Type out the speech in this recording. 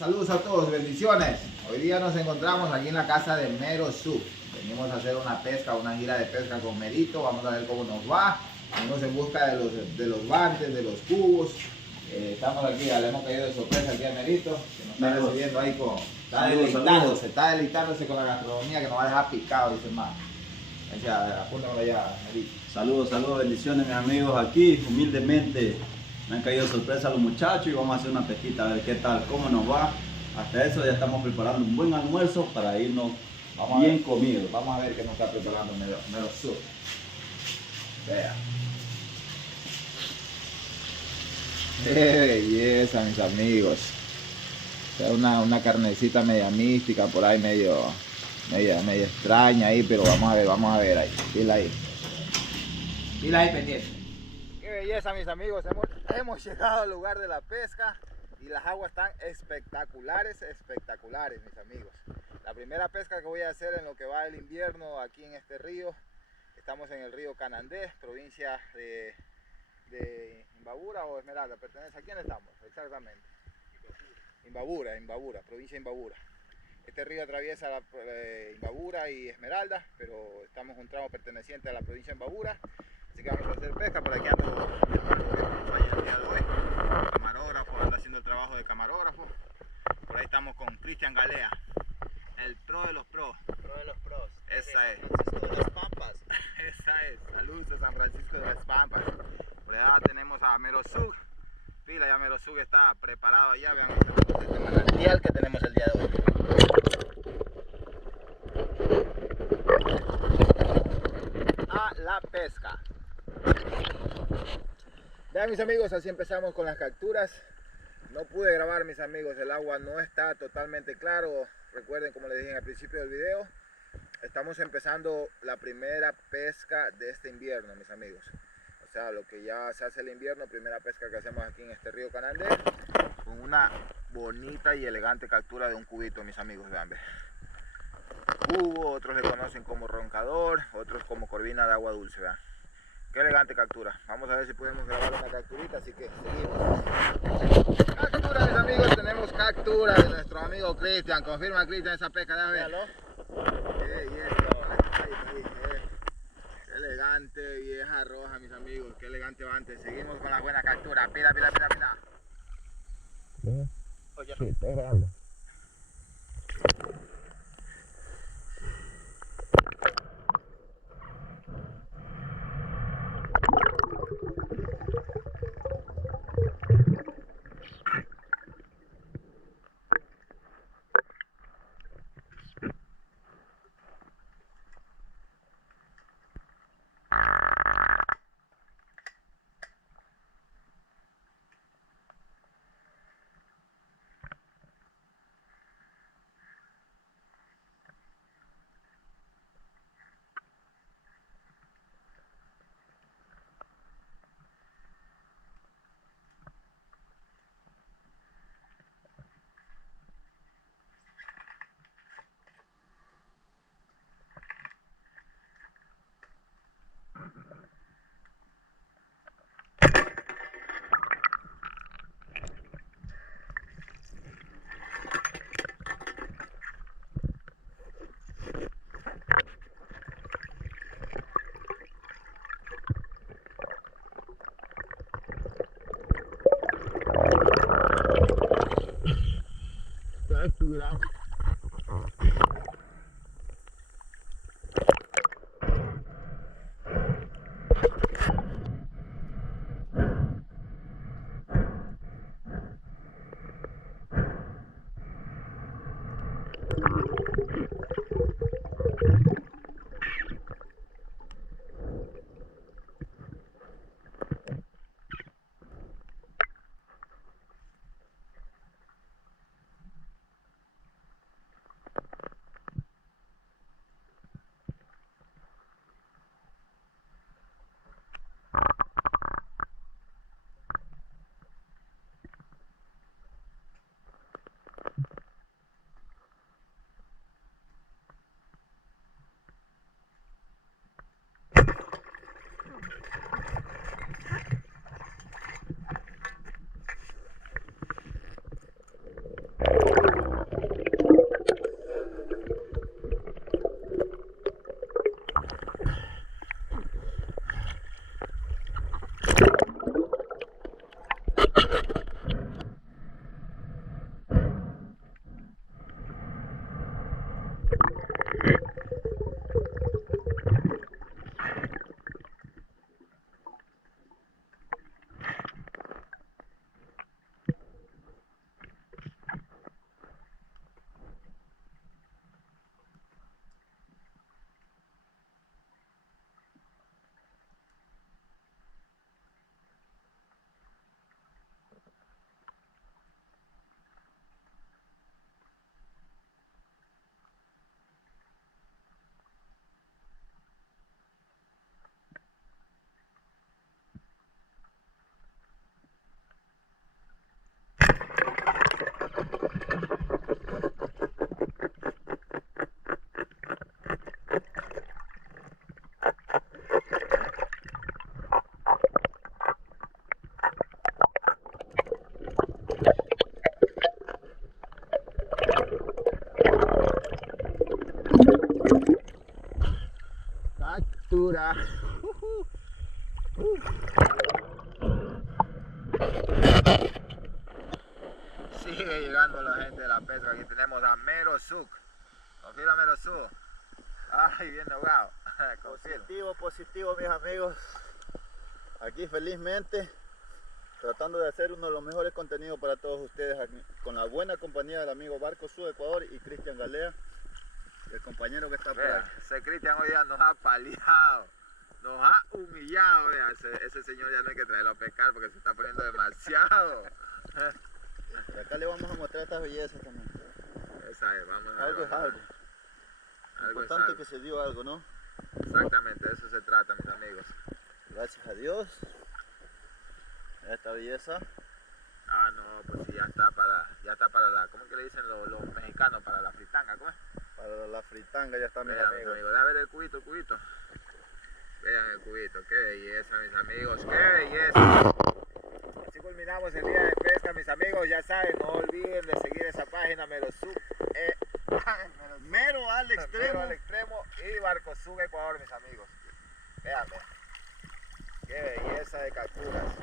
Saludos a todos, bendiciones. Hoy día nos encontramos aquí en la casa de Mero Sub. Venimos a hacer una pesca, una gira de pesca con Merito. Vamos a ver cómo nos va. Venimos en busca de los guantes, de los cubos. Estamos aquí, ya le hemos caído de sorpresa aquí a Merito, que nos está recibiendo ahí con... Está deleitándose con la gastronomía que nos va a dejar picado, dice más. Apúntamelo ya, Merito. Saludos, bendiciones mis amigos aquí, humildemente me han caído de sorpresa los muchachos y vamos a hacer una pesquita a ver qué tal, cómo nos va. Hasta eso ya estamos preparando un buen almuerzo para irnos bien comidos. Vamos a ver qué nos está preparando Mero Sub. Vea. ¡Qué belleza, mis amigos! Es una carnecita media mística por ahí, media extraña ahí, pero vamos a ver ahí. Pila ahí pendiente. ¡Qué belleza, mis amigos! Hemos llegado al lugar de la pesca y las aguas están espectaculares, mis amigos. La primera pesca que voy a hacer en lo que va el invierno aquí en este río. Estamos en el río Canandé, provincia de Imbabura o Esmeralda. ¿Pertenece a quién estamos? Exactamente. Imbabura, provincia de Imbabura. Este río atraviesa Imbabura y Esmeralda, pero estamos en un tramo perteneciente a la provincia de Imbabura. Así que vamos a hacer pesca. Por aquí ando el día de hoy. Camarógrafo, anda haciendo el trabajo de camarógrafo. Por ahí estamos con Cristian Galea, el pro de los pros. Pro de los pros. Esa es. San Francisco de las Pampas. Esa es. Saludos a San Francisco de las Pampas. Por allá tenemos a Mero Sub. Pila, ya Mero Sub está preparado allá. Vean este manantial que tenemos el día de hoy. A la pesca. Vean, mis amigos, así empezamos con las capturas. No pude grabar, mis amigos, el agua no está totalmente claro. Recuerden, como les dije al principio del video, estamos empezando la primera pesca de este invierno, mis amigos. O sea, lo que ya se hace el invierno, primera pesca que hacemos aquí en este río Canandé, con una bonita y elegante captura de un cubito, mis amigos. Vean, cubo, otros le conocen como roncador, otros como corvina de agua dulce. Vean. Qué elegante captura. Vamos a ver si podemos grabar una capturita, así que seguimos. Captura, mis amigos, tenemos captura de nuestro amigo Cristian. Confirma, Cristian, esa pesca, déjame ver. Qué elegante vieja roja, mis amigos. Qué elegante avante. Seguimos con la buena captura. Pila. Oye, sí, estoy grabando. Captura. captura. Sigue llegando la gente de la pesca. Aquí tenemos a Mero Suk. Confirma Mero Suk. Ay, bien ahogado. Positivo, mis amigos. Aquí felizmente tratando de hacer uno de los mejores contenidos para todos ustedes aquí, con la buena compañía del amigo Barco Sud Ecuador y Cristian Galea, el compañero que está por Vea, aquí. ese Cristian hoy día nos ha paliado, nos ha humillado. Vea, ese señor ya no hay que traerlo a pescar porque se está poniendo demasiado. Y acá le vamos a mostrar estas bellezas también. Esa es, vamos a ver. Algo es algo. Algo es Importante algo. que se dio algo, ¿no? Exactamente, de eso se trata, mis amigos. Gracias a Dios. Esta belleza. Ah, no, pues sí, ya está para la, ¿cómo que le dicen los mexicanos? Para la fritanga, ¿cómo es? Para la fritanga ya está, mis Vean, mis amigos. amigos, a ver el cubito. Vean el cubito, qué belleza, mis amigos, qué belleza. Así culminamos el día de pesca, mis amigos. Ya saben, no olviden de seguir esa página Merosub. Mero al extremo. Al extremo y Barco Sud Ecuador, mis amigos. Vean, vean. Qué belleza de capturas.